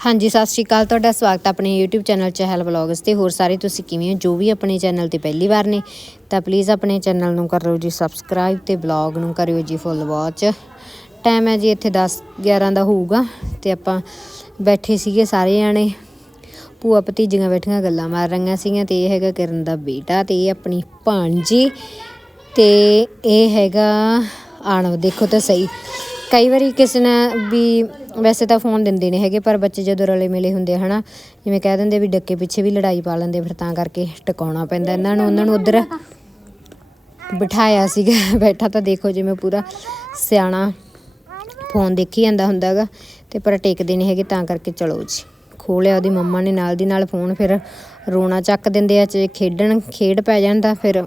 ਹਾਂਜੀ, ਸਤਿ ਸ਼੍ਰੀ ਅਕਾਲ। ਤੁਹਾਡਾ ਸਵਾਗਤ ਹੈ ਆਪਣੇ YouTube ਚੈਨਲ ਚਹਿਲ ਵਲੌਗਸ ਤੇ। ਹੋਰ ਸਾਰੇ ਤੁਸੀਂ ਕਿਵੇਂ ਹੋ? ਜੋ ਵੀ ਆਪਣੇ ਚੈਨਲ ਤੇ ਪਹਿਲੀ ਵਾਰ ਨੇ, ਤਾਂ ਪਲੀਜ਼ ਆਪਣੇ ਚੈਨਲ ਨੂੰ ਕਰੋ ਜੀ ਸਬਸਕ੍ਰਾਈਬ ਤੇ ਵਲੌਗ ਨੂੰ ਕਰਿਓ ਜੀ ਫੁੱਲ ਵਾਚ ਟਾਈਮ ਹੈ ਜੀ ਇੱਥੇ 10 11 ਦਾ ਹੋਊਗਾ ਤੇ ਆਪਾਂ ਬੈਠੇ ਸੀਗੇ ਸਾਰੇ ਜਾਣੇ। ਭੂਆ ਭਤੀਜੀਆਂ ਬੈਠੀਆਂ ਗੱਲਾਂ ਮਾਰ ਰਹੀਆਂ ਸੀਗੀਆਂ ਤੇ ਇਹ ਹੈਗਾ ਕਿਰਨ ਦਾ ਬੇਟਾ ਤੇ ਇਹ ਆਪਣੀ ਭਾਣਜੀ ਤੇ ਇਹ ਹੈਗਾ ਆਣਵ ਦੇਖੋ ਤਾਂ ਸਹੀ। ਕਈ ਵਾਰੀ ਕਿਸੇ ਨੇ ਵੀ ਵੈਸੇ ਤਾਂ ਫੋਨ ਦਿੰਦੇ ਨਹੀਂ ਹੈਗੇ, ਪਰ ਬੱਚੇ ਜਦੋਂ ਰਲੇ ਮਿਲੇ ਹੁੰਦੇ ਆ, ਹਨਾ, ਜਿਵੇਂ ਕਹਿ ਦਿੰਦੇ ਵੀ ਡੱਕੇ ਪਿੱਛੇ ਵੀ ਲੜਾਈ ਪਾ ਲੈਂਦੇ ਫਿਰ ਤਾਂ ਕਰਕੇ ਟਿਕਾਉਣਾ ਪੈਂਦਾ। ਇਹਨਾਂ ਨੂੰ, ਉਹਨਾਂ ਨੂੰ ਉਧਰ ਬਿਠਾਇਆ ਸੀਗਾ, ਬੈਠਾ ਤਾਂ ਦੇਖੋ ਜਿਵੇਂ ਪੂਰਾ ਸਿਆਣਾ ਫੋਨ ਦੇਖੀ ਜਾਂਦਾ ਹੁੰਦਾਗਾ, ਤੇ ਪਰ ਟੇਕਦੇ ਨਹੀਂ ਹੈਗੇ, ਤਾਂ ਕਰਕੇ ਚਲੋ ਜੀ। ਖੋਲਿਆ ਉਹਦੀ ਮੰਮਾ ਨੇ, ਨਾਲ ਦੀ ਨਾਲ ਫੋਨ ਫਿਰ ਰੋਣਾ ਚੱਕ ਦਿੰਦੇ ਆ, ਜੇ ਖੇਡਣ ਖੇਡ ਪੈ ਜਾਂਦਾ ਫਿਰ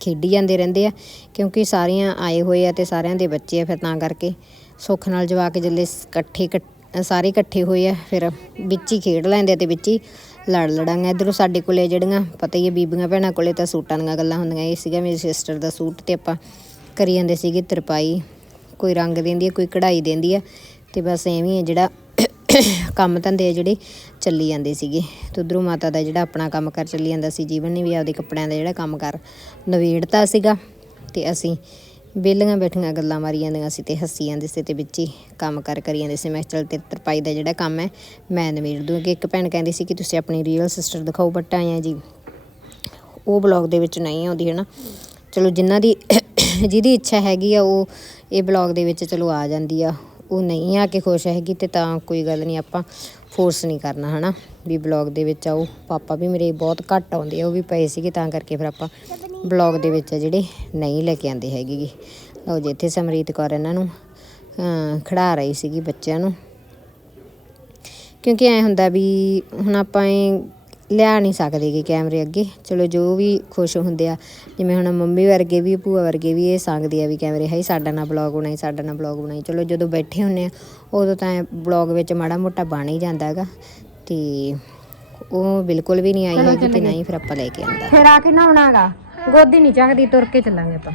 ਖੇਡੀ ਜਾਂਦੇ ਰਹਿੰਦੇ ਆ, ਕਿਉਂਕਿ ਸਾਰੀਆਂ ਆਏ ਹੋਏ ਆ ਤੇ ਸਾਰਿਆਂ ਦੇ ਬੱਚੇ ਆ, ਫਿਰ ਤਾਂ ਕਰਕੇ ਸੁੱਖ ਨਾਲ ਜਵਾਕ ਜੱਲੇ ਇਕੱਠੇ ਇਕੱਠ- ਸਾਰੇ ਇਕੱਠੇ ਹੋਏ ਆ, ਫਿਰ ਵਿੱਚ ਹੀ ਖੇਡ ਲੈਂਦੇ ਆ ਤੇ ਵਿੱਚ ਹੀ ਲੜ ਲੜਾਂਗੇ। ਇਧਰੋਂ ਸਾਡੇ ਕੋਲੇ ਜਿਹੜੀਆਂ, ਪਤਾ ਹੀ ਹੈ ਬੀਬੀਆਂ ਭੈਣਾਂ ਕੋਲੇ ਤਾਂ ਸੂਟਾਂ ਦੀਆਂ ਗੱਲਾਂ ਹੁੰਦੀਆਂ, ਇਹ ਸੀਗਾ ਮੇਰੀ ਸਿਸਟਰ ਦਾ ਸੂਟ ਤੇ ਆਪਾਂ ਕਰੀ ਜਾਂਦੇ ਸੀਗੇ ਤਰਪਾਈ। ਕੋਈ ਰੰਗ ਦਿੰਦੀ ਹੈ ਕੋਈ ਕਢਾਈ ਦਿੰਦੀ ਹੈ ਤੇ ਬਸ ਐਵੇਂ ਹੈ ਜਿਹੜਾ ਕੰਮ ਧੰਦੇ ਆ ਜਿਹੜੇ ਚੱਲੀ ਜਾਂਦੇ ਸੀਗੇ। ਤੇ ਉਧਰੋਂ ਮਾਤਾ ਦਾ ਜਿਹੜਾ ਆਪਣਾ ਕੰਮ ਕਰ ਚੱਲੀ ਜਾਂਦਾ ਸੀ ਜੀਵਨ ਨੇ ਵੀ ਆਪਦੇ ਕੱਪੜਿਆਂ ਦਾ ਜਿਹੜਾ ਕੰਮ ਕਰ ਨਵੇੜਤਾ ਸੀਗਾ, ਤੇ ਅਸੀਂ ਵਿਹਲੀਆਂ ਬੈਠੀਆਂ ਗੱਲਾਂ ਮਾਰੀ ਜਾਂਦੀਆਂ ਸੀ ਤੇ ਹੱਸੀ ਜਾਂਦੇ ਸੀ ਤੇ ਵਿੱਚ ਹੀ ਕੰਮ ਕਰ ਕਰੀ ਜਾਂਦੇ ਸੀ। ਮੈਂ ਕਿਹਾ ਚੱਲ ਤੇ ਤਰਪਾਈ ਦਾ ਜਿਹੜਾ ਕੰਮ ਹੈ, ਮੈਂ ਨਵੇੜ ਦੂੰਗੀ। ਇੱਕ ਭੈਣ ਕਹਿੰਦੀ ਸੀ ਕਿ ਤੁਸੀਂ ਆਪਣੀ ਰੀਅਲ ਸਿਸਟਰ ਦਿਖਾਓ ਬਟ ਆਇਆ ਜੀ। ਉਹ ਬਲੌਗ ਦੇ ਵਿੱਚ ਨਹੀਂ ਆਉਂਦੀ ਹੈ ਨਾ ਚਲੋ ਜਿਨ੍ਹਾਂ ਦੀ ਜਿਹਦੀ ਇੱਛਾ ਹੈਗੀ ਆ, ਉਹ ਇਹ ਬਲੌਗ ਦੇ ਵਿੱਚ ਚਲੋ ਆ ਜਾਂਦੀ ਆ। ਉਹ ਨਹੀਂ ਆ ਕੇ ਖੁਸ਼ ਹੈਗੀ ਤੇ ਤਾਂ ਕੋਈ ਗੱਲ ਨਹੀਂ, ਆਪਾਂ ਫੋਰਸ ਨਹੀਂ ਕਰਨਾ, ਹਨਾ? ਵੀ ਬਲੌਗ ਦੇ ਵਿੱਚ ਆਓ। ਪਾਪਾ ਵੀ ਮੇਰੇ ਬਹੁਤ ਘੱਟ ਆਉਂਦੇ ਆ, ਉਹ ਵੀ ਪਏ ਸੀਗੇ, ਤਾਂ ਕਰਕੇ ਫਿਰ ਆਪਾਂ ਬਲੌਗ ਦੇ ਵਿੱਚ ਆ ਜਿਹੜੇ ਨਹੀਂ ਲੈ ਕੇ ਆਂਦੇ ਹੈਗੇ ਗੇ। ਲਓ ਜੀ, ਇੱਥੇ ਸਮਰੀਤ ਕੌਰ ਇਹਨਾਂ ਨੂੰ ਅਮ ਖੜਾ ਰਹੀ ਸੀਗੀ ਬੱਚਿਆਂ ਨੂੰ। ਕਿਉਂਕਿ ਐ ਹੁੰਦਾ ਵੀ ਹੁਣ ਆਪਾਂ ਇਹ ਲਿਆ ਨਹੀਂ ਸਕਦੇ ਕਿ ਕੈਮਰੇ ਅੱਗੇ। ਚਲੋ ਜੋ ਵੀ ਖੁਸ਼ ਹੁੰਦੇ ਆ ਜਿਵੇਂ ਹੁਣ ਮੰਮੀ ਵਰਗੇ ਵੀ ਭੂਆ ਵਰਗੇ ਵੀ ਇਹ ਸੰਗਦੇ ਆ ਵੀ ਕੈਮਰੇ ਹੈ ਸਾਡਾ ਨਾ ਬਲੌਗ ਬਣਾਈ ਸਾਡਾ ਨਾ ਬਲੌਗ ਬਣਾਈ। ਚਲੋ ਜਦੋਂ ਬੈਠੇ ਹੁੰਨੇ ਆ ਉਦੋਂ ਤਾਂ ਬਲੌਗ ਵਿੱਚ ਮਾੜਾ ਮੋਟਾ ਬਣ ਹੀ ਜਾਂਦਾ ਹੈਗਾ। ਤੇ ਉਹ ਬਿਲਕੁਲ ਵੀ ਨਹੀਂ ਆਈ ਹੈਗੀ ਤੇ ਨਾ ਹੀ ਫਿਰ ਆਪਾਂ ਲੈ ਕੇ ਆਂਦਾ ਫਿਰ ਆ ਕੇ ਨਹਾਉਣਾਗਾ ਗੋਦੀ ਨਹੀਂ ਚੱਕਦੀ ਤੁਰ ਕੇ ਚੱਲਾਂਗੇ ਆਪਾਂ।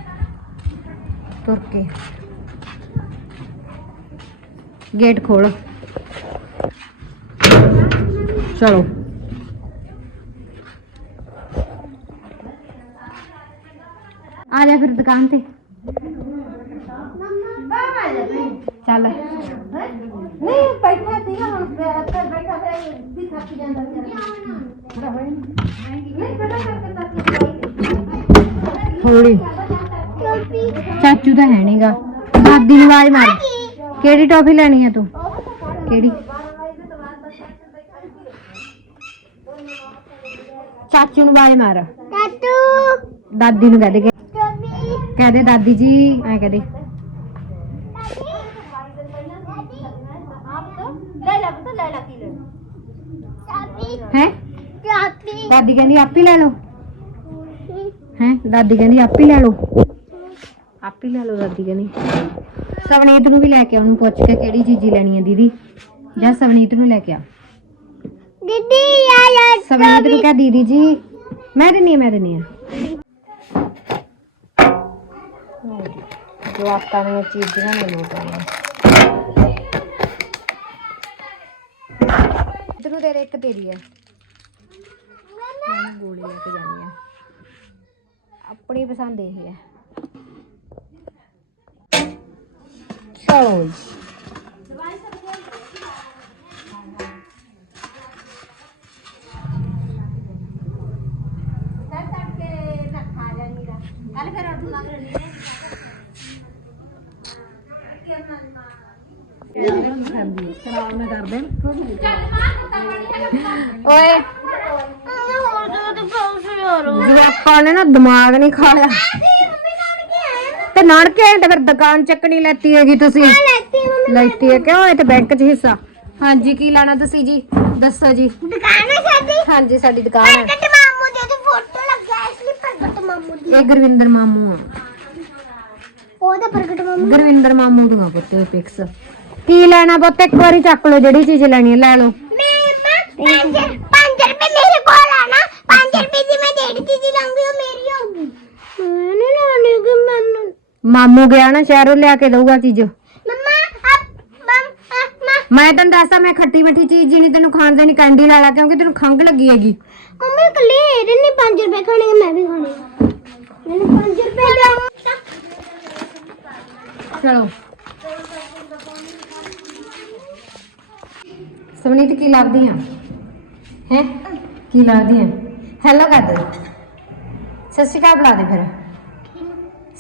ਤੁਰ ਕੇ। ਗੇਟ ਖੋਲ ਚਲੋ। ਆ ਜਾ ਫਿਰ ਦੁਕਾਨ ਤੇ। ਚੱਲ। ਨਹੀਂ ਬੈਠਾ ਸੀਗਾ ਹੁਣ ਫਿਰ ਬੈਠਾ ਫਿਰ ਵੀ ਥੱਕ ਜਾਂਦਾ ਥੋੜੀ ਚਾਚੂ ਤਾਂ ਹੈ ਨਹੀਂਗਾ ਦਾਦੀ ਨੂੰ ਆਵਾਜ਼ ਮਾਰ। ਕਿਹੜੀ ਟੌਫੀ ਲੈਣੀ ਹੈ ਤੂੰ? ਕਿਹੜੀ? ਚਾਚੂ ਨੂੰ ਆਵਾਜ਼ ਮਾਰ। ਟਾਟੂ ਦਾਦੀ ਨੂੰ ਕਹਦੇ ਟੋਪੀ ਕਹਦੇ ਦਾਦੀ ਜੀ ਐ ਕਹਦੇ ਟਾਪੀ ਹੈ? ਦਾਦੀ ਕਹਿੰਦੀ ਆਪ ਹੀ ਲੈ ਲਓ। ਹੈ? ਦਾਦੀ ਕਹਿੰਦੀ ਆਪ ਹੀ ਲੈ ਲਓ। ਆਪ ਹੀ ਲੈ ਲਓ ਦਾਦੀ ਕਹਿੰਦੀ। ਸਵਨੀਤ ਨੂੰ ਵੀ ਲੈ ਕੇ ਉਹਨੂੰ ਪੁੱਛ ਕੇ ਕਿਹੜੀ ਚੀਜ਼ੀ ਲੈਣੀ ਹੈ ਦੀਦੀ? ਜਾਂ ਸਵਨੀਤ ਨੂੰ ਲੈ ਕੇ ਆ ਦੀਦੀ ਆ ਯਾ ਸਵਨੀਤ ਨੂੰ ਕਹ ਦੀਦੀ ਜੀ ਮੈਂ ਦਿੰਨੀ ਆ ਮੈਂ ਦਿੰਨੀ ਆ। ਜੋ ਆਪਾਂ ਨੇ ਚੀਜ਼ਾਂ ਨੇ ਲੋਟ ਇਧਰੋਂ ਤੇਰੇ ਇੱਕ ਤੇਰੀ ਹੈ ਮੈਂ ਗੋਲੀ ਲੈ ਕੇ ਜਾਨੀ ਆ। ਆਪਣੀ ਪਸੰਦ ਇਹ ਹੈ ਚਲੋ ਜੀ। ਓਏ। ਜਵਾਕਾਂ ਨੇ ਨਾ ਦਿਮਾਗ ਨਹੀਂ ਖਾਇਆ। ਤੇ ਨਾਨਕੇ ਆਏ ਤੇ ਫਿਰ ਦੁਕਾਨ ਚੱਕਣੀ ਲੈਤੀ ਹੈਗੀ ਤੁਸੀਂ। ਲੈਤੀ ਹੈ ਕਿਉਂ? ਇਹ ਤੇ ਬੈਂਕ 'ਚ ਹਿੱਸਾ। ਹਾਂਜੀ ਕੀ ਲੈਣਾ ਤੁਸੀਂ ਜੀ? ਦੱਸੋ ਜੀ। ਦੁਕਾਨ ਹੈ ਸਾਡੀ। ਹਾਂਜੀ ਸਾਡੀ ਦੁਕਾਨ ਹੈ ਪ੍ਰਗਟ ਮਾਮੂ ਦੀ ਉਹਦੀ ਫੋਟੋ ਲੱਗਾ ਇਸ ਲਈ ਪ੍ਰਗਟ ਮਾਮੂ ਦੀ। ਇਹ ਗੁਰਵਿੰਦਰ ਮਾਮੂ ਆ। ਉਹਦਾ ਪ੍ਰਗਟ ਮਾਮੂ ਗੁਰਵਿੰਦਰ ਮਾਮੂ ਦੀਆਂ ਪੁੱਤੇ ਪਿਕਸ ਕੀ ਲੈਣਾ ਪੁੱਤ? ਇੱਕ ਵਾਰੀ ਚੱਕ ਲਓ ਜਿਹੜੀ ਚੀਜ਼ ਲੈਣੀ ਹੈ ਲੈ ਲਓ। ਮੈਂ ਮਾਂ 5 ਰੁਪਏ ਮੇਰੇ ਕੋਲ ਆਣਾ 5 ਰੁਪਏ ਦੀ ਮੈਂ ਡੇਢ ਚੀਜ਼ ਲਾਂਗੀ ਉਹ ਮੇਰੀ ਹੋਊਗੀ ਮੈਂ ਨਹੀਂ ਲਾਣੀ ਕਿ ਮੈਨੂੰ ਮਾਮੂ ਗਿਆ ਨਾ ਸ਼ਹਿਰੋਂ ਲਿਆ ਕੇ ਦਊਗਾ ਚੀਜ਼। ਮਮਾ ਮਾ। ਤੈਨੂੰ ਦੱਸਦਾ ਮੈਂ ਖੱਟੀ ਮਿੱਠੀ ਚੀਜ਼ ਜੀ ਨਹੀਂ ਤੈਨੂੰ ਖਾਣ ਦੇਣੀ ਕੈਂਡੀ ਲਾ ਲਾ ਕਿਉਂਕਿ ਤੈਨੂੰ ਖੰਘ ਲੱਗੀ ਹੈਗੀ। ਮੰਮੀ ਕੱਲੇ ਇਹਦੇ ਨਹੀਂ 5 ਰੁਪਏ ਖਾਣੇ ਮੈਂ ਵੀ ਖਾਣੇ। ਮੈਨੂੰ 5 ਰੁਪਏ ਦੇ ਚਲੋ। ਸਮਨੀਤ ਕੀ ਲੱਭਦੀ ਆ? ਹੈ? ਕੀ ਲੱਭਦੀ ਆ? ਹੈਲੋ ਕਰ ਦੇ ਸਤਿ ਸ਼੍ਰੀ ਅਕਾਲ ਬੁਲਾ ਦੇ ਫਿਰ।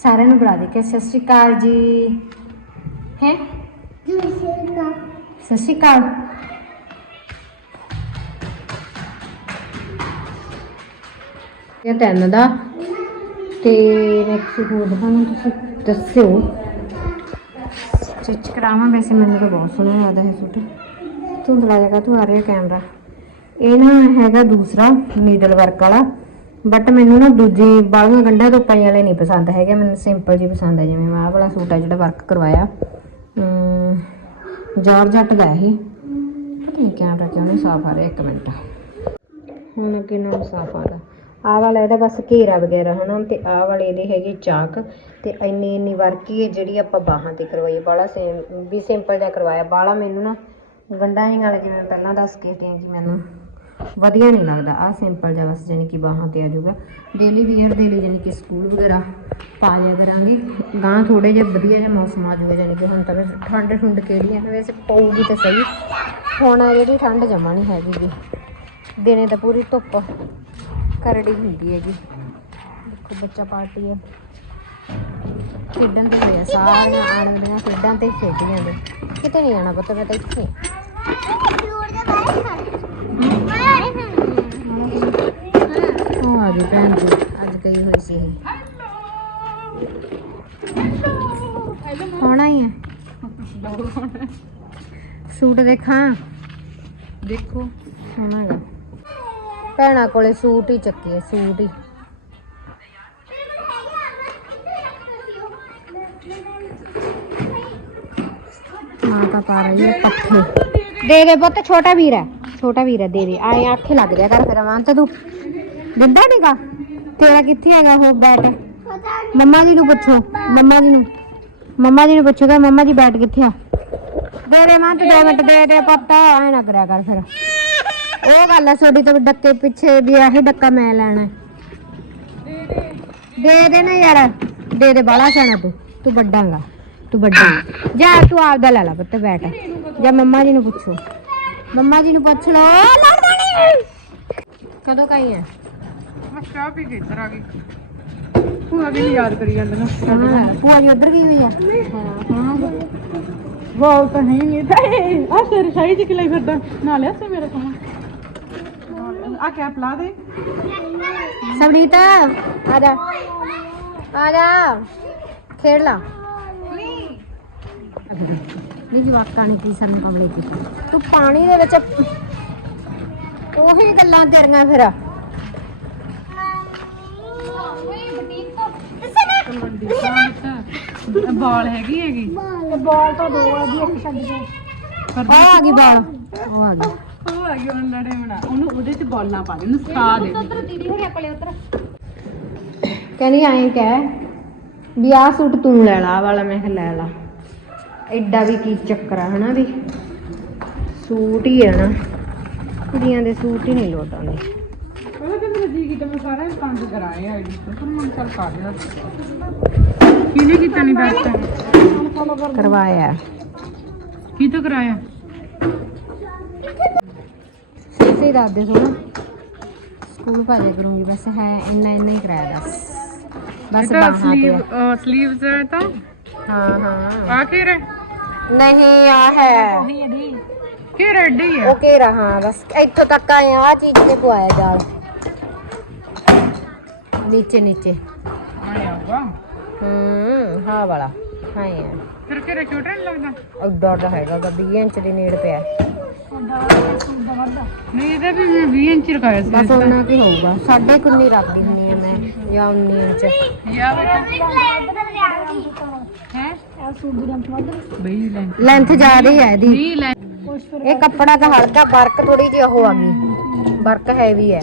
ਸਾਰਿਆਂ ਨੂੰ ਬੁਲਾ ਦੇ ਕੇ ਸਤਿ ਸ਼੍ਰੀ ਅਕਾਲ ਜੀ। ਹੈ? ਸਤਿ ਸ਼੍ਰੀ ਅਕਾਲ। ਇਹ ਤਿੰਨ ਦਾ। ਤੇ ਨੈਕਸਟ ਹੋਰ ਦਿਖਾਵਾਂ, ਤੁਸੀਂ ਦੱਸਿਓ। ਸਟਿਚ ਕਰਾਵਾਂ, ਵੈਸੇ ਮੈਨੂੰ ਤਾਂ ਬਹੁਤ ਸੋਹਣਾ ਲੱਗਦਾ ਹੈ ਸੂਟ ਧੁੰਦਲਾ ਜਗਾ ਤੂੰ ਆ ਰਿਹਾ ਕੈਮਰਾ। ਇਹ ਨਾ ਹੈਗਾ ਦੂਸਰਾ ਨੀਡਲ ਵਰਕ ਵਾਲਾ। ਬਟ ਮੈਨੂੰ ਨਾ ਦੂਜੀ ਬਾਲੀਆਂ ਗੰਢਾਂ ਤੋਂ ਪਾਈ ਵਾਲੇ ਨਹੀਂ ਪਸੰਦ ਹੈਗੇ। ਮੈਨੂੰ ਸਿੰਪਲ ਜੀ ਪਸੰਦ ਹੈ ਜਿਵੇਂ ਆਹ ਵਾਲਾ ਸੂਟ ਹੈ ਜਿਹੜਾ ਵਰਕ ਕਰਵਾਇਆ। ਜਾਰਜੱਟ ਦਾ ਇਹ। ਪਤਾ ਨਹੀਂ ਕੈਮਰਾ ਕਿਉਂ ਨਹੀਂ ਸਾਫ਼ ਆ ਰਿਹਾ, ਇੱਕ ਮਿੰਟ। ਹੁਣ ਅੱਗੇ ਨਾਲ ਸਾਫ਼ ਆ ਰਿਹਾ। ਆਹ ਵਾਲਾ ਇਹਦਾ ਬਸ ਘੇਰਾ ਵਗੈਰਾ, ਹਨਾ? ਤੇ ਆਹ ਵਾਲੇ ਇਹਦੇ ਹੈਗੇ ਚਾਕ। ਤੇ ਇੰਨੀ ਇੰਨੀ ਵਰਕੀ ਹੈ ਜਿਹੜੀ ਆਪਾਂ ਬਾਹਾਂ ਤੇ ਕਰਵਾਈ। ਬਾਲਾ ਸੇਮ ਵੀ ਸਿੰਪਲ ਜਿਹਾ ਕਰਵਾਇਆ। ਬਾਲਾ ਮੈਨੂੰ ਨਾ ਗੰਢਾਂ ਹੀ ਨਾਲ ਜਿਵੇਂ ਪਹਿਲਾਂ ਦੱਸ ਕੇ ਹਟੀ ਕਿ ਮੈਨੂੰ ਵਧੀਆ ਨਹੀਂ ਲੱਗਦਾ। ਆਹ ਸਿੰਪਲ ਜਿਹਾ ਬਸ ਜਾਨੀ ਕਿ ਬਾਹਾਂ ਤੇ ਆ ਜਾਊਗਾ। ਡੇਲੀ ਵੀਅਰ ਦੇ ਲਈ ਜਾਨੀ ਕਿ ਸਕੂਲ ਵਗੈਰਾ ਪਾ ਲਿਆ ਕਰਾਂਗੇ। ਗਾਂ ਥੋੜੇ ਜਿਹਾ ਵਧੀਆ ਜਿਹਾ ਮੌਸਮ ਆ ਜਾਊਗਾ ਜਾਨੀ ਕਿ ਹੁਣ ਤਾਂ ਵੈਸੇ ਠੰਡ ਠੁੰਡ ਕਿਹੜੀ ਹੈ ਵੈਸੇ ਪਊਗੀ ਤਾਂ ਸਹੀ। ਹੁਣ ਆ ਜਿਹੜੀ ਠੰਡ ਜਮਾ ਨਹੀਂ ਹੈਗੀ ਗੀ। ਦਿਨੇ ਤਾਂ ਪੂਰੀ ਧੁੱਪ ਕਰੜੀ ਹੁੰਦੀ ਹੈਗੀ। ਦੇਖੋ ਬੱਚਾ ਪਾਰਟੀ ਆ। ਖੇਡਣ ਦੇ ਹੋਏ ਆ ਸਾਰੀਆਂ ਆਣ ਵਾਲੀਆਂ ਖੇਡਾਂ ਤੇ ਖੇਡੀ ਜਾਂਦੇ ਕਿਤੇ ਨਹੀਂ ਆਣਾ ਪਤਾ ਮੈਂ ਤਾਂ ਇੱਥੇ। ਉਹ ਆ ਗਈ ਭੈਣ ਜੀ, ਅੱਜ ਗਈ ਹੋਈ ਸੀ ਹੋਣਾ ਹੀ ਹੈ? ਸੂਟ ਦੇਖਾਂ? ਦੇਖੋ, ਸੋਹਣਾ ਹੈਗਾ। ਭੈਣਾਂ ਕੋਲੇ ਸੂਟ ਹੀ ਚੱਕੇ, ਸੂਟ ਹੀ। ਮਾਤਾ ਪਾ ਰਹੀ ਹੈ ਪੱਠੇ। ਦੇ ਦੇ ਪੁੱਤ, ਛੋਟਾ ਵੀਰ ਹੈ, ਛੋਟਾ ਵੀਰ ਹੈ, ਦੇ ਦੇ। ਆਏ ਆਖੇ ਲੱਗ ਜਾ ਕਰ, ਫਿਰ ਮਾਨ ਤੇ ਤੂੰ। ਦਿੰਦਾ ਨੀਗਾ ਤੇਰਾ ਕਿੱਥੇ ਹੈਗਾ ਉਹ ਬੈਟ? ਮੰਮਾ ਜੀ ਨੂੰ ਪੁੱਛੋ, ਮੰਮਾ ਜੀ ਨੂੰ। ਮੰਮਾ ਜੀ ਨੂੰ ਪੁੱਛੋਗਾ, ਮੰਮਾ ਜੀ ਬੈਟ ਕਿੱਥੇ ਆ? ਦੇ ਦੇ ਮਾਂ, ਤੇ ਦੋ ਮਿੰਟ ਦੇ ਦੇ ਪੁੱਤ ਐ ਨਾ ਕਰਿਆ ਕਰ ਫਿਰ। ਉਹ ਗੱਲ ਆ ਛੋਟੀ ਤੋਂ ਡੱਕੇ ਪਿੱਛੇ ਵੀ ਆਹੀ ਡੱਕਾ ਮੈਂ ਲੈਣਾ। ਦੇ ਦੇ ਨਾ ਯਾਰ, ਦੇ ਦੇ ਬਾਲਾ ਸਿਆਣਾ ਤੂੰ। ਤੂੰ ਵੱਡਾਂਗਾ ਤੂੰ ਵੱਡਾ ਜਾ, ਤੂੰ ਆਪਦਾ ਲੈ ਲੈ ਪੁੱਤ ਬੈਠ ਜਾਂ ਮੰਮਾ ਜੀ ਨੂੰ ਪੁੱਛੋ। ਮੰਮਾ ਜੀ ਨੂੰ ਪੁੱਛ ਲਓ। ਲੜਦਾ ਨਹੀਂ ਕਦੋਂ ਕਾਈ ਹੈ ਮੈਂ ਚਾਹ ਪੀ ਕੇ ਇੱਧਰ ਆ ਗਈ। ਭੂਆ ਵੀ ਨੀ ਯਾਦ ਕਰੀ ਜਾਂਦੇ ਨਾ। ਹਾਂ ਭੂਆ ਜੀ ਉਧਰ ਗਈ ਹੋਈ ਆ? ਹਾਂ। ਵਾਹ ਤਾਂ ਹੈ ਨਹੀਂ ਤਾਂ ਆ ਤੇਰੇ ਸ਼ਾਹੀ ਚ ਕਿਲੇ ਫਿਰਦਾ। ਨਾ ਲਿਆ ਸੀ ਮੇਰੇ ਕੋਲ। ਆ ਕੈਪ ਲਾ ਦੇ। ਸਵਨੀਤ ਆ ਜਾ। ਆ ਜਾ। ਖੇਡ ਲਾ। ਨਹੀਂ। ਜਵਾਕਾਂ ਨੇ ਕੀ ਸਾਨੂੰ ਕਮਲੇ ਕੀ ਤੂੰ ਪਾਣੀ ਦੇ ਵਿੱਚ ਉਹੀ ਗੱਲਾਂ ਤੇਰੀਆਂ ਫਿਰ। ਬਾਲ ਹੈਗੀ ਹੈਗੀ। ਬਾਲ ਤਾਂ ਦੋ ਆ ਜੀ ਇੱਕ ਛੱਡ ਕੇ ਆ ਆ ਗਈ ਬਾਲ। ਉਹ ਆ ਗਈ। ਉਹ ਆ ਗਈ ਹੁਣ ਲੜੇ ਬਣਾ। ਉਹਨੂੰ ਉਹਦੇ ਚ ਬਾਲਾਂ ਪਾ ਦੇ ਉਹਨੂੰ ਸਿਖਾ ਦੇ। ਕਹਿੰਦੀ ਐਂ ਕਹਿ ਵੀ ਆਹ ਸੂਟ ਤੂੰ ਲੈ ਲਾ ਵਾਲਾ ਮੈਂ ਕਿਹਾ ਲੈ ਲਾ। ਐਡਾ ਵੀ ਕੀ ਚੱਕਰ ਆ ਹਨਾ ਵੀ? ਸੂਟ ਹੀ ਹੈ ਨਾ। ਕੁੜੀਆਂ ਦੇ ਸੂਟ ਹੀ ਨਹੀਂ ਲੋਟ ਆਉਂਦੇ। ਉਹਦਾ ਕਹਿੰਦਾ ਜੀ ਕੀਤਾ ਮੈਂ ਸਾਰਾ ਕੰਮ ਕਰਾਏ ਆ ਜੀ ਪਰ ਮੈਂ ਚੱਲ ਪਾ ਦੇ ਕਿਹਨੇ ਕੀਤਾ ਨਹੀਂ ਬੈਸਟ ਕਰਵਾਇਆ ਕੀ ਤੋਂ ਕਰਾਇਆ ਸਹੀ ਸਹੀ ਦੱਸ ਦੇ ਸੋਣਾ ਸਕੂਲ ਭਾਜਿਆ ਕਰੂੰਗੀ ਬਸ ਹੈ ਇੰਨਾ ਇੰਨਾ ਹੀ ਕਰਾਇਆ ਬਸ ਬਸ ਇਹ ਤਾਂ ਬਾਹਾਂ ਤੇ ਸਲੀਵ ਆ। ਸਲੀਵਸ ਹੈ ਤਾਂ ਹਾਂ ਹਾਂ ਆ ਕੀ ਰੇ ਨਹੀਂ ਆ ਹੈ ਕੀ ਰੈਡ ਹੀ ਹੈ ਉਹ ਘੇਰਾ ਹਾਂ ਬਸ ਇੱਥੋਂ ਤੱਕ ਆਏ ਹੂੰ ਹਾਂ ਵਾਲਾ। ਹਾਂ ਯਾਰ ਫਿਰ ਕਿਹੜਾ ਛੋਟਾ ਨਹੀਂ ਲੱਗਦਾ? ਅੱਡਾ ਦਾ ਹੈਗਾ ਗਾ 20 ਇੰਚ ਦੇ ਨੇੜੇ ਪਿਆ। ਨਹੀਂ ਇਹਦਾ ਵੀ ਮੈਂ 20 ਇੰਚ ਰਖਾਇਆ ਸੀ। ਬਸ ਉਹਨਾਂ ਕੀ ਹੋਊਗਾ? ਸਾਢੇ ਕੁ ਰੱਖਦੀ ਹੁੰਨੀ ਆ ਮੈਂ ਜਾਂ 19 ਇੰਚ। ਯਾ ਬੇਟਾ ਹੈ? ਬਈ ਲੈ ਲੈਂਥ ਜ਼ਿਆਦਾ ਹੀ ਹੈ ਇਹਦੀ। ਨਹੀਂ ਲੈ ਇਹ ਕੱਪੜਾ ਤਾਂ ਹਲਕਾ ਵਰਕ ਥੋੜੀ ਜਿਹੀ ਉਹ ਆ ਗਈ। ਵਰਕ ਹੈਵੀ ਹੈ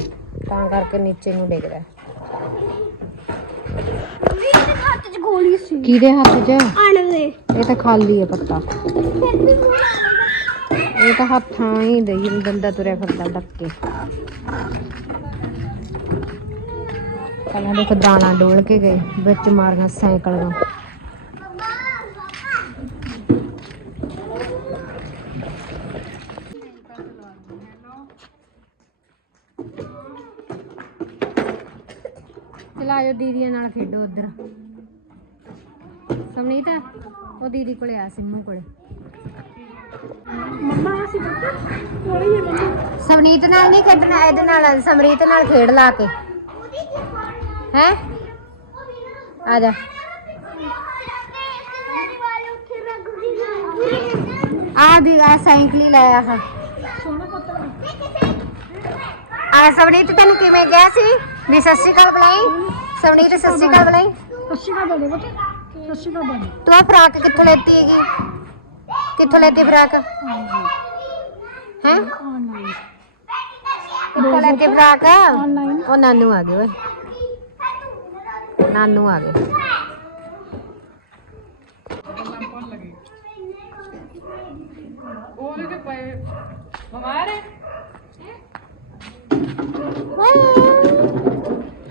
ਤਾਂ ਕਰਕੇ ਨੀਚੇ ਨੂੰ ਡਿੱਗਦਾ ਸੀ। ਕਿਹਦੇ ਹੱਥ 'ਚ? ਦੇ ਇਹ ਤਾਂ ਖਾਲੀ ਹੈ ਪੱਤਾ। ਇਹ ਤਾਂ ਹੱਥਾਂ ਹੀ ਦੇਈ ਬੰਦਾ ਤੁਰਿਆ ਫਿਰਦਾ ਡੱਕੇ ਪਹਿਲਾਂ ਦੇਖੋ ਦਾਣਾ ਡੋਲ ਕੇ ਗਏ ਵਿੱਚ ਮਾਰੀਆਂ ਸਾਈਕਲਾਂ ਚਲਾਇਓ ਦੀਦੀਆਂ ਨਾਲ ਖੇਡੋ ਉਧਰ। ਸਮਨੀਤ ਉਹ ਦੀਦੀ ਕੋਲੇ ਆ ਸਿੰਮੂ ਕੋਲੇ। ਸਮਨੀਤ ਨਾਲ ਨਹੀਂ ਖੇਡਣਾ ਇਹਦੇ ਨਾਲ ਸਮਰੀਤ ਨਾਲ ਖੇਡ ਲਾ ਕੇ। ਹੈ? ਆ ਜਾ। ਆ ਦੀ ਆ ਸਾਈਕਲ ਹੀ ਲਾਇਆ ਹਾਂ। ਆ। ਸਮਨੀਤ ਤੈਨੂੰ ਕਿਵੇਂ ਗਿਆ ਸੀ? ਵੀ ਸਤਿ ਸ਼੍ਰੀ ਅਕਾਲ ਬੁਲਾਈ। ਸਮਨੀਤ ਸਤਿ ਤੂੰ ਆ ਫਰਾਕ ਕਿੱਥੋਂ ਲੈਤੀ ਹੈਗੀ? ਕਿੱਥੋਂ ਲੈਤੀ ਫਰਾਕ? ਹੈ? ਕਿੱਥੋਂ ਲੈਤੀ ਫਰਾਕ? ਉਹ ਨਾਨੂ ਆ ਗਏ ਓਏ। ਨਾਨੂ ਆ ਗਏ। ਉਹਦੇ ਤੇ ਪਏ। ਬਿਮਾਰ ਹੈ?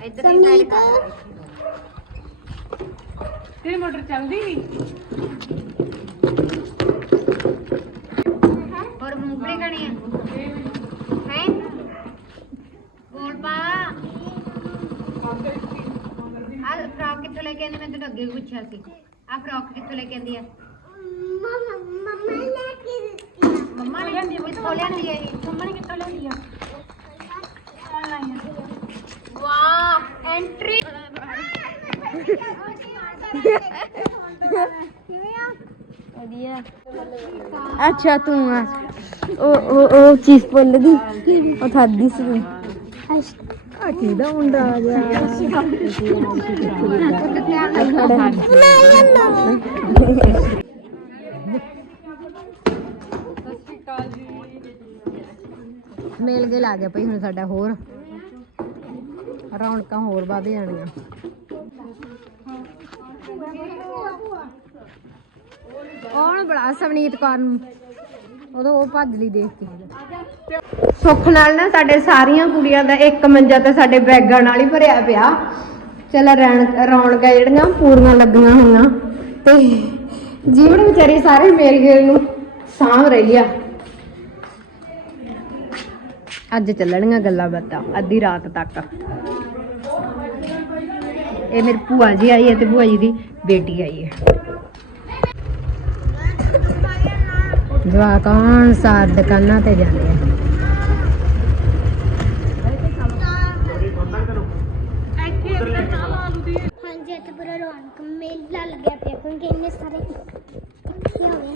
ਇੱਧਰ ਹੀ ਸਾਈਡ ਕਰ। ਤੇਰੀ ਮੋਟਰ ਚੱਲਦੀ ਨਹੀਂ ਹੋਰ ਮੂੰਗਫਲੀ ਖਾਣੀ ਹੈ ਹੈ? ਬੋਲ ਪਾ। ਆ ਫਰਾਕ ਕਿੱਥੋਂ ਲੈ ਕੇ ਆਂਦੀ ਮੈਂ ਤੈਨੂੰ ਅੱਗੇ ਵੀ ਪੁੱਛਿਆ ਸੀ। ਆ ਫਰਾਕ ਕਿੱਥੋਂ ਲੈ ਕੇ ਆਂਦੀ ਆ? ਮੰਮਾ ਨੇ ਕਿੱਥੋਂ ਲਿਆਂਦੀ ਹੈ ਇਹ? ਮੰਮਾ ਨੇ ਕਿੱਥੋਂ ਲਿਆਂਦੀ ਆ? ਆਨਲਾਈਨ ਵਾਹ ਐਂਟਰੀ। ਵਧੀਆ ਅੱਛਾ ਤੂੰ ਆ। ਉਹ ਉਹ ਉਹ ਚੀਜ਼ ਭੁੱਲ ਗਈ ਉਹ ਖਾਦੀ ਸੀ ਆ ਕਿਹਦਾ ਮੁੰਡਾ ਆ ਗਿਆ? ਮੇਲ ਗੇ ਲਾ ਗਿਆ ਭਈ ਹੁਣ ਸਾਡਾ ਹੋਰ ਰੌਣਕਾਂ ਹੋਰ ਵੱਧ ਜਾਣੀਆਂ। ਕੌਣ ਬੜਾ ਸਵਨੀਤ ਕੌਰ ਨੂੰ? ਉਦੋਂ ਉਹ ਭੱਜ ਲਈ ਦੇਖ ਕੇ। ਸੁੱਖ ਨਾਲ ਨਾ ਸਾਡੇ ਸਾਰੀਆਂ ਕੁੜੀਆਂ ਦਾ ਇੱਕ ਮੰਜਾ ਤੇ ਸਾਡੇ ਬੈਗਾਂ ਨਾਲ ਹੀ ਭਰਿਆ ਪਿਆ। ਚਲ ਰੌਣਕਾਂ ਜਿਹੜੀਆਂ ਪੂਰੀਆਂ ਲੱਗੀਆਂ ਹੋਈਆਂ। ਤੇ ਜੀਵਨ ਵਿਚਾਰੀ ਸਾਰੇ ਮੇਰੀ ਗੇਲ ਨੂੰ ਸਾਂਭ ਰਹੀ ਆ। ਅੱਜ ਚੱਲਣੀਆਂ ਗੱਲਾਂ ਬਾਤਾਂ, ਅੱਧੀ ਰਾਤ ਤੱਕ। ਇਹ ਮੇਰੀ ਭੂਆ ਜੀ ਆਈ ਹੈ ਤੇ ਭੂਆ ਜੀ ਦੀ ਬੇਟੀ ਆਈ ਹੈ। ਜਵਾਕਾਂ ਸਾਰ ਦੁਕਾਨਾਂ ਤੇ ਜਾਂਦੇ ਆ ਹਾਂਜੀ ਇੱਥੇ ਪੂਰਾ ਰੌਣਕ ਮੇਲਾ ਲੱਗਿਆ ਪਿਆ ਕਿਉਂਕਿ ਇੰਨੇ ਸਾਰੇ ਕੀ ਹੋ ਗਿਆ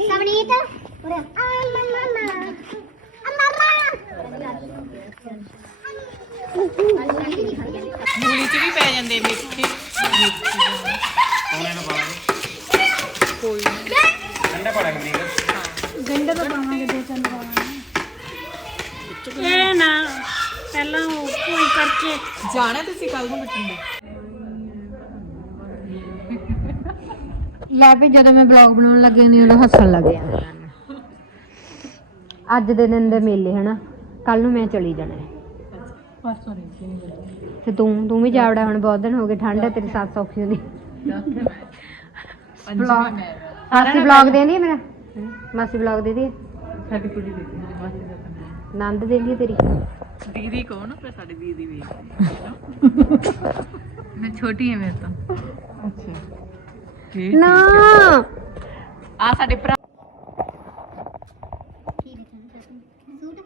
ਸਵਨੀਤ ਉਰੇ ਆ ਮੰਮਾ ਮੰਮਾ ਮੂਲੀ ਚ ਵੀ ਪੈ ਜਾਂਦੇ ਮਿੱਠੇ ਇਹ ਨਾ ਪਹਿਲਾਂ ਉਹ ਕੋਈ ਕਰਕੇ ਜਾਣਾ ਤੁਸੀਂ ਕੱਲ ਨੂੰ ਬਠਿੰਡੇ ਲੈ ਵੀ ਜਦੋਂ ਮੈਂ ਬਲੌਗ ਬਣਾਉਣ ਲੱਗੀ ਨਹੀਂ ਉਦੋਂ ਹੱਸਣ ਲੱਗ ਅੱਜ ਦੇ ਦਿਨ ਦੇ ਮੇਲੇ ਹਨਾ? ਕੱਲ ਨੂੰ ਮੈਂ ਚਲੀ ਜਾਣਾ। ਹੈ। ਪਰਸੋਂ ਰਹਿ ਨਹੀਂ ਤੇ ਤੂੰ ਤੂੰ ਵੀ ਜਾਵੜਾ ਹੁਣ ਬਹੁਤ ਦਿਨ ਹੋ ਗਏ ਠੰਡ ਹੈ ਤੇਰੀ ਸੱਸ ਔਖੀ ਹੁੰਦੀ। ਪੰਜਵਾਂ Vlog- ਮੈਂ ਸਾਸੀ ਬਲੌਗ ਦੇਂਦੀ ਹੈ ਮੇਰਾ? ਮਾਸੀ ਵਲੌਗ ਦੇ ਦੀ ਸਾਡੀ ਕੁੜੀ ਦੇਖੀ ਮੇਰੀ ਮਾਸੀ ਦਾ ਕੰਮ ਨੰਦ ਦੇ ਲਈ ਤੇਰੀ? ਦੀਦੀ ਕਹੋ ਨਾ ਫਿਰ ਸਾਡੀ ਦੀਦੀ ਵੀ ਮੈਂ ਛੋਟੀ ਹੈ ਮੇਰੇ ਤੋਂ। ਅੱਛਾ। ਠੀਕ ਨਾ। ਆ ਸਾਡੇ ਭਰਾ ਸੂਟ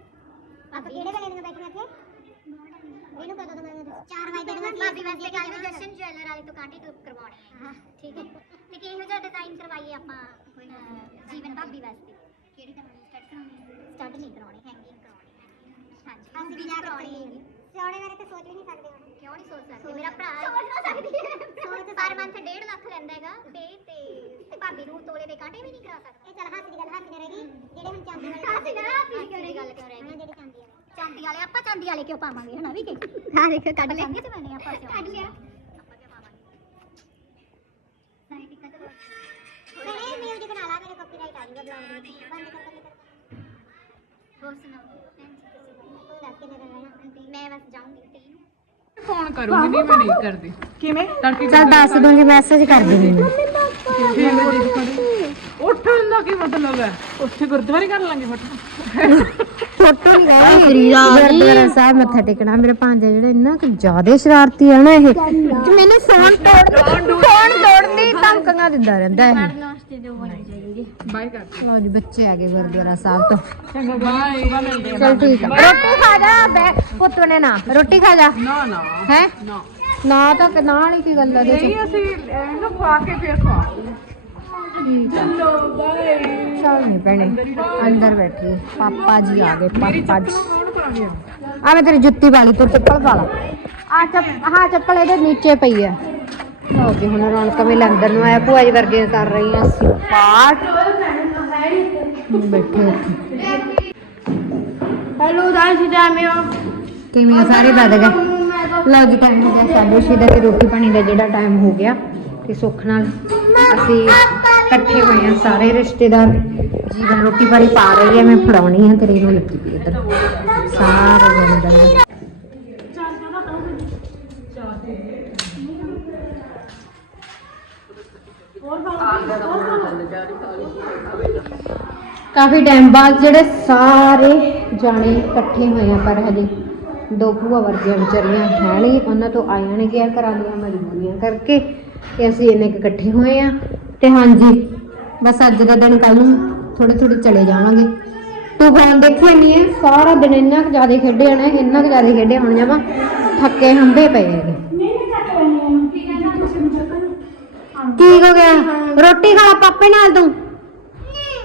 ਆਪਾਂ ਕਿਹੜੇ ਵੇਲੇ ਦੀਆਂ ਬੈਠੀਆਂ ਇੱਥੇ ਇਹਨੂੰ ਕਦੋਂ ਤੋਂ ਮੈਂ 4 ਵਜੇ ਦੇ ਭਾਬੀ ਵਾਸਤੇ ਕੱਲ ਵੀ ਜਸ਼ਨ ਜੁਐਲਰ ਵਾਲੇ ਤੋਂ ਕਾਂਟੇ ਤੋਂ ਕਰਵਾਉਣੇ ਆ ਠੀਕ ਹੈ ਤੇ ਕਿਹੋ ਜਿਹਾ ਡਿਜ਼ਾਈਨ ਕਰਵਾਈਏ ਆਪਾਂ ਜੀਵਨ ਭਾਬੀ ਵਾਸਤੇ ਕਿਹੜੀ ਕਰਵਾਉਣੀ ਸਟੱਡ ਕਰਾਉਣੀ ਸਟੱਡ ਨਹੀਂ ਕਰਾਉਣੀ ਹੈਂਗਿੰਗ ਕਰਾਉਣੀ ਹਾਂਜੀ ਅਸੀਂ ਵੀ ਜਾ ਕਰਾਉਣੀ। ਸਿਆਉਣੇ ਬਾਰੇ ਤਾਂ ਸੋਚ ਵੀ ਨਹੀਂ ਸਕਦੇ ਹੁਣ। ਕਿਉਂ ਨਹੀਂ ਸੋਚ ਸਕਦੇ? ਮੇਰਾ ਭਰਾ ਸੋਚ ਨਾ ਸਕਦੀ ਹੈ। ਪਰ ਮੰਥ 1.5 ਲੱਖ ਲੈਂਦਾ ਹੈਗਾ ਤੇ ਤੇ ਤੇ ਭਾਬੀ ਨੂੰ ਤੋਲੇ ਦੇ ਕਾਂਟੇ ਵੀ ਨਹੀਂ ਕਰਾ ਸਕਦੇ। ਇਹ ਚੱਲ ਹੱਥ ਦੀ ਗੱਲ ਹੱਥ ਦੀ ਰਹੇਗੀ ਜਿਹੜੇ ਹੁਣ ਚਾਂਦੀ ਵਾਲੇ ਹੱਥ ਦੀ ਗੱਲ ਹੱਥ ਦੀ ਗੱਲ ਕਿਉਂ ਰਹੇਗੀ ਜਿਹੜੇ ਚਾਂਦੀ ਵਾਲੇ। ਚਾਂਦੀ ਵਾਲੇ ਆਪਾਂ ਚਾਂਦੀ ਵਾਲੇ ਕਿਉਂ ਪਾਵਾਂਗੇ ਹਨਾ ਵੀ ਕਿ? ਹਾਂ ਦੇਖੋ ਕੱਢ ਲਿਆ। ਤੇ ਮੈਨੇ ਆਪਾਂ ਕੱਢ ਲਿਆ। ਆਪਾਂ ਕਿਉਂ ਪਾਵਾਂਗੇ ਨਹੀਂ ਟਿਕਟ ਮੇਰੇ ਮਿਊਜ਼ਿਕ ਨਾਲ ਆ ਮੇਰੇ ਕਾਪੀਰਾਈਟ ਆ ਜਾਊਗਾ ਬਲੌਗ ਦੇ ਬੰਦ ਕਰ ਕਰ। ਹੋਰ ਸੁਣਾਓ? ਮੈਂ ਬਸ ਜਾਊਂਗੀ ਤੇ ਫੋਨ ਕਰੂੰਗੀ ਨਹੀਂ ਮੈਂ ਨਹੀਂ ਕਰਦੀ। ਕਿਵੇਂ? ਤੜਕੇ ਚਲ ਦੱਸ ਦੂੰਗੀ ਮੈਸੇਜ ਕਰ ਦੂੰਗੀ। ਉੱਠਣ ਦਾ ਕੀ ਮਤਲਬ ਹੈ? ਉੱਥੇ ਗੁਰਦੁਆਰੇ ਕਰ ਲਾਂਗੇ ਫੋਟੋ। ਫੋਟੋ ਨਹੀਂ ਗਈ ਗੁਰਦੁਆਰਾ ਸਾਹਿਬ ਮੱਥਾ ਟੇਕਣਾ। ਮੇਰੇ ਭਾਂਜਾ ਜਿਹੜਾ ਇੰਨਾ ਕਿ ਜ਼ਿਆਦਾ ਸ਼ਰਾਰਤੀ ਆ ਨਾ ਇਹ। ਕਿ ਮੈਨੂੰ ਫੋਨ ਤੋੜ ਫੋਨ ਤੋੜਨ ਦੀ ਧਮਕੀਆਂ ਦਿੰਦਾ ਰਹਿੰਦਾ ਕਰ। ਲਓ ਜੀ ਬੱਚੇ ਆ ਗਏ ਗੁਰਦੁਆਰਾ ਸਾਹਿਬ ਤੋਂ। ਚੰਗਾ ਬਾਈ ਚਲ ਠੀਕ ਆ। ਰੋਟੀ ਖਾ ਜਾ ਬੈ। ਪੁੱਤ ਨੇ ਨਾ ਰੋਟੀ ਖਾ ਜਾ। ਨਾ ਨਾ। ਹੈ? ਨਾ। ਨਾ ਤਾਂ ਕਿ ਨਾਲ ਹੀ ਕੀ ਗੱਲ ਆ ਇਹਦੇ ਚ। ਨਹੀਂ ਅਸੀਂ ਇਹਨੂੰ ਖਵਾ ਕੇ ਫਿਰ ਖਵਾ ਚੱਲ ਨਹੀਂ ਭੈਣੇ ਅੰਦਰ ਬੈਠੀ ਪਾਪਾ ਜੀ ਆ ਗਏ ਪਾਪਾ ਜੀ। ਆ ਮੈਂ ਤੇਰੀ ਜੁੱਤੀ ਵਾਲੀ ਤੂੰ ਚੱਪਲ ਪਾ ਲਾ। ਆ ਚੱਪ ਹਾਂ ਚੱਪਲ ਇਹਦੇ ਨੀਚੇ ਪਈ ਆ। ਲਓ ਜੀ ਹੁਣ ਰੌਣਕ ਮੇਲਾ ਅੰਦਰ ਨੂੰ ਆਇਆ ਭੂਆ ਜੀ ਵਰਗੇ ਕਰ ਰਹੀਆਂ ਅਸੀਂ। ਪਾਠ। ਬੈਠੇ ਇੱਥੇ। ਹੈਲੋ ਗਾਇਸ ਜਾਮਿਓ ਕਿਵੇਂ ਆ ਸਾਰੇ ਵੱਧ ਗਏ? ਲਓ ਜੀ ਟਾਈਮ ਹੋ ਗਿਆ ਸਾਡੇ ਸ਼ੀਦਾ ਤੇ ਰੋਟੀ ਪਾਣੀ ਦਾ ਜਿਹੜਾ ਟਾਈਮ ਹੋ ਗਿਆ ਤੇ ਸੁੱਖ ਨਾਲ ਅਸੀਂ ਇਕੱਠੇ ਹੋਏ ਆ ਸਾਰੇ ਰਿਸ਼ਤੇਦਾਰ। ਜੀਵਨ ਰੋਟੀ ਪਾਣੀ ਪਾ ਰਹੀ ਹੈ ਮੈਂ ਫੜਾਉਣੀ ਆ ਤੇਰੀ ਨੂੰ ਲਿੱਤੀ ਪਈ ਇੱਧਰ। ਸਾਰੇ ਜਣੇ ਕਾਫੀ ਟਾਈਮ ਬਾਅਦ ਜਿਹੜੇ ਸਾਰੇ ਜਾਣੇ ਇਕੱਠੇ ਹੋਏ ਆ, ਪਰ ਹਜੇ ਦੋ ਭੂਆ ਵਰਗੀਆਂ ਵਿਚਾਰੀਆਂ ਹੈ ਨਹੀਂ, ਉਹਨਾਂ ਤੋਂ ਆਈਆਂ ਨੇ ਕੇਅਰ ਘਰਾਂ ਦੀਆਂ ਮਜਬੂਰੀਆਂ ਕਰਕੇ ਤੇ ਅਸੀਂ ਇੰਨੇ ਕੁ ਇਕੱਠੇ ਹੋਏ ਆ। ਤੇ ਹਾਂਜੀ, ਬਸ ਅੱਜ ਦਾ ਦਿਨ ਕੱਲ ਨੂੰ ਥੋੜੇ ਥੋੜੇ ਚਲੇ ਜਾਵਾਂਗੇ। ਤੂੰ ਫੋਨ ਦੇਖਿਆ ਨਹੀਂ ਹੈ ਸਾਰਾ ਦਿਨ ਇੰਨਾ ਕੁ ਜ਼ਿਆਦਾ ਖੇਡੇ ਨੇ ਇੰਨਾ ਕੁ ਜ਼ਿਆਦਾ ਖੇਡੇ ਹੁਣ ਜਾਵਾਂ, ਥੱਕੇ ਹੰਬੇ ਪਏ ਹੈਗੇ। ਕੀ ਹੋ ਗਿਆ? ਰੋਟੀ ਖਾ ਪਾਪੇ ਨਾਲ ਤੂੰ?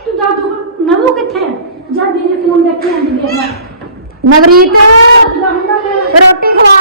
ਤੂੰ ਜਾ ਤੂੰ ਨਵੂ ਕਿੱਥੇ ਜਾ ਦੀਦੀ ਫੋਨ ਦੇਖੀ ਆਂਦੀ ਦੇਖ ਲੈ। ਨਵਰੀਤ ਰੋਟੀ ਖਵਾ